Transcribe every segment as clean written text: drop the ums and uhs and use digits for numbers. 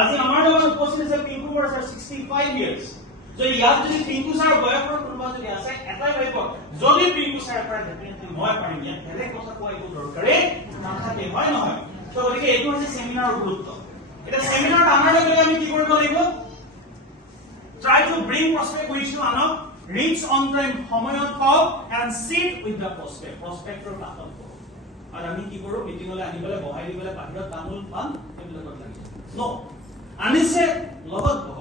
আজি আমাৰ লগত উপস্থিত আছে পিংকু বৰা স্যাৰ 65 ইয়াৰ্স যদি ইয়াত যদি পিংকু স্যাৰ বয়সৰ কোনোবা যদি আছে এটাই ভাবিব যদি পিংকু স্যাৰ পাৰে ডেফিনেটলি মই পাৰিম ইয়াত বেলেগ কথা কোৱা একো দৰকাৰে নাথাকে হয় নহয় তো গতিকে এইটো হৈছে সেমিনাৰৰ গুৰুত্ব এটা সেমিনাৰ আনাৰ লগে আমি কি কৰিব লাগিব try to bring prospect with you আনক reach on time সময়ত পাও and sit with the prospector পাতক আৰু আমি কি কৰো মিটিংলৈ আনিবলৈ বহাই দিবলৈ বাহিৰত তামুল পান এইবিলাকত লাগি নো আনিছে লগত বহ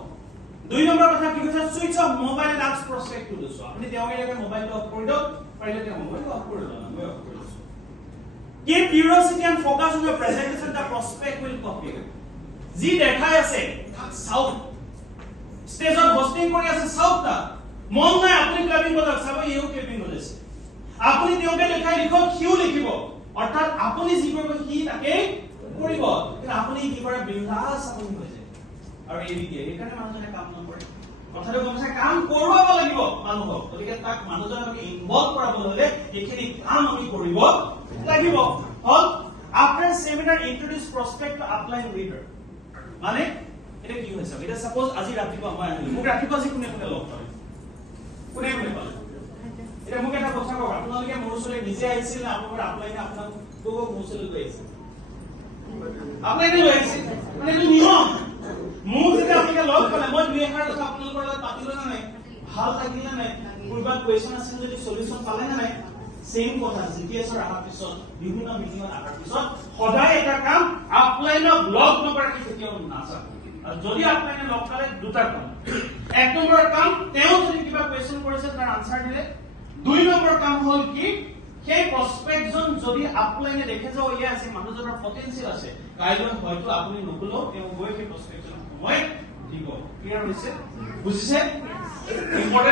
দুই নম্বৰ কথা কি কৈছে switch off mobile and ask prospect to দিছো আপুনি তেওঁলৈকে মোবাইলটো অফ কৰি দিয়ক পাৰিলে তেওঁ মোবাইলটো অফ কৰি দিয়ক মই অফ কৰি দিছো keep curiosity and focus on the presentation the prospect will copy যি দেখাই আছে সাউথ স্টেজত হোস্টিং কৰি আছে সাউথটা মন নাই আপুনি ক্লাবিং বজাক চাব ইও ক্লাবিং বজাইছে আপুনি তেওঁকে দেখাই লিখক সিও লিখিব অৰ্থাৎ আপুনি যি কৰিব কি তাকে কৰিব কিন্তু আপুনি কি কৰে বিন্দাস আপুনি হৈ যায় আৰু এই দিয়ে এইকাৰণে মানুহজনে কাম নকৰে কথাটো গমছে কাম কৰিব লাগিব মানুহক গতিকে তাক মানুহজনক ইনভলভ কৰাব হলে এইখিনি কাম আমি কৰিব লাগিব হল after seminar introduce prospect to upline leader মানে এটা কি হৈছে এটা সাপোজ আজি ৰাতিপুৱা মই আহিলো মোক ৰাতিপুৱা যি কোনে কোনে লগ কৰে কোনে কোনে পালে এটা মোক এটা কথা কওক আপোনালোকে মোৰ ওচৰলৈ নিজে আহিছিল না আপোনালোকৰ আপলাইনে আপোনাক কোক মোৰ ওচৰলৈ লৈ আহিছিল আপলাইনে লৈ আহিছিল মানে এইটো নিয়ম মোক যেতিয়া আপোনালোকে লগ পালে মই দুই এষাৰ কথা আপোনালোকৰ লগত পাতিলো না নাই ভাল লাগিল না নাই পূৰ্বা কোৱেশ্চন আছিল যদি সলিউশন পালে না নাই সেম কথা জিপিএছৰ আহাৰ পিছত বিভিন্ন মিটিংত আহাৰ পিছত সদায় এটা কাম আপলাইনক লগ নকৰাকে কেতিয়াও নাচাব আৰু যদি আপলাইনে লগ পালে দুটা কাম এক নম্বৰ কাম তেওঁ যদি কিবা কোৱেশ্চন কৰিছে তাৰ আনসাৰ দিলে দুই নম্বৰ কাম হল কি সেই প্ৰস্পেক্টজন যদি আপলাইনে দেখে যে ইয়া আছে মানুহজনৰ পটেনশিয়াল আছে কাইলৈ হয়তো আপুনি নকলো তেওঁ গৈ সেই প্ৰস্পেক্টজন সময় দিব ক্লিয়াৰ হৈছে বুজিছে ইম্পৰ্টেন্ট